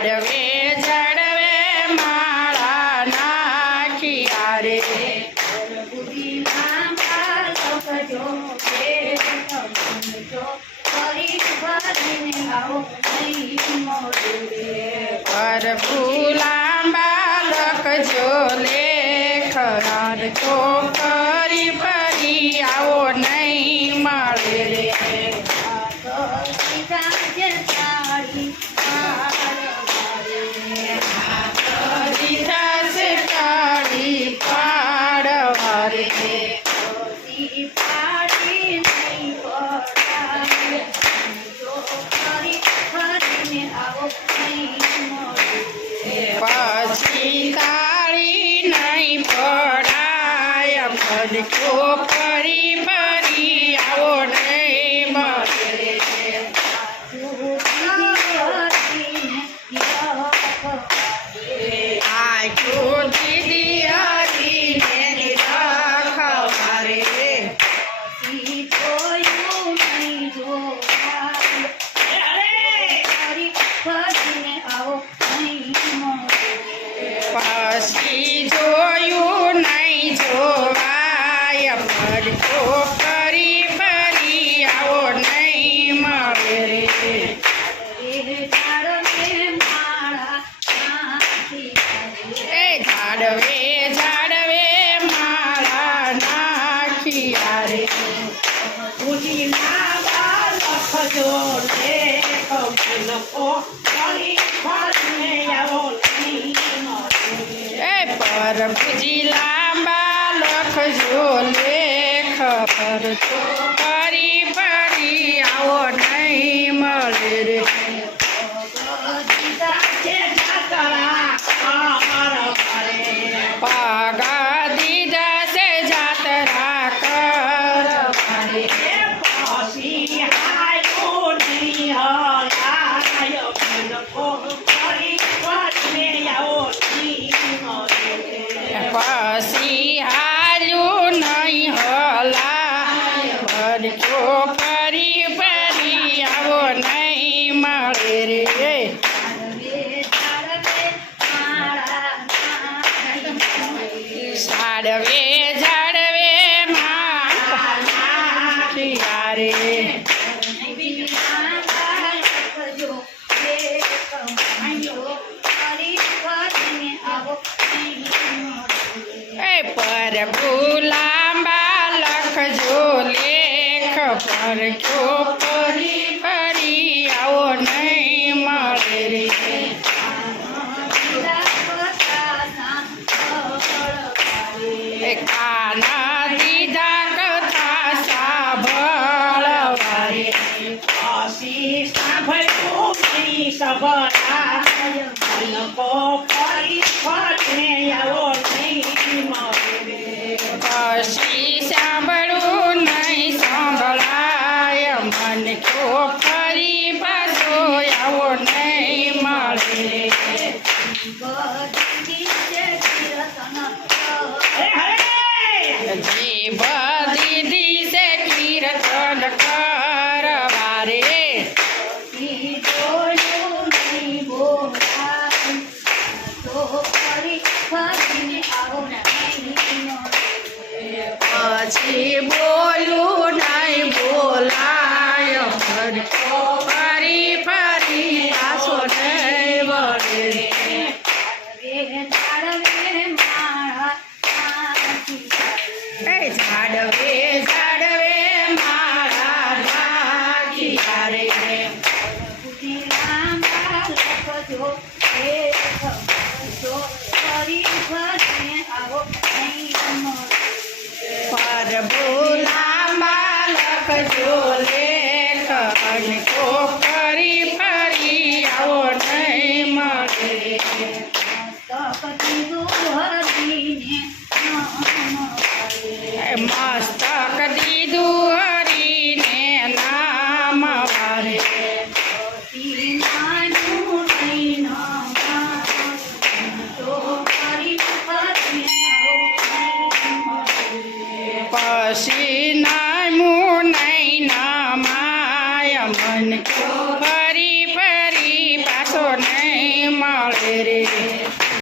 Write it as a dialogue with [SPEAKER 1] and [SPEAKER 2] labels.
[SPEAKER 1] ઝાડવે ઝાડવે માળા નાખી રે પર ફૂલાંબા લખજો લેખ હાર તો કરી ફરી નહીં મળે રે. Oh. એ પર ભુજી લાંબા લખજો લેખ પર જાડવે માં રે પર ભૂલાંબા લખજો લેખ પર કયો પછી સાંભળવું નહીં સાંભળાય મન તો ફરી પાછો આવો નહીં પછી બોલું નહીં બોલાય ફરી ફરી પાછો નહીં વળે ઝાડવે ઝાડવે મારા રે. પર બોલાંબા લખજો લેખ અને કો કરી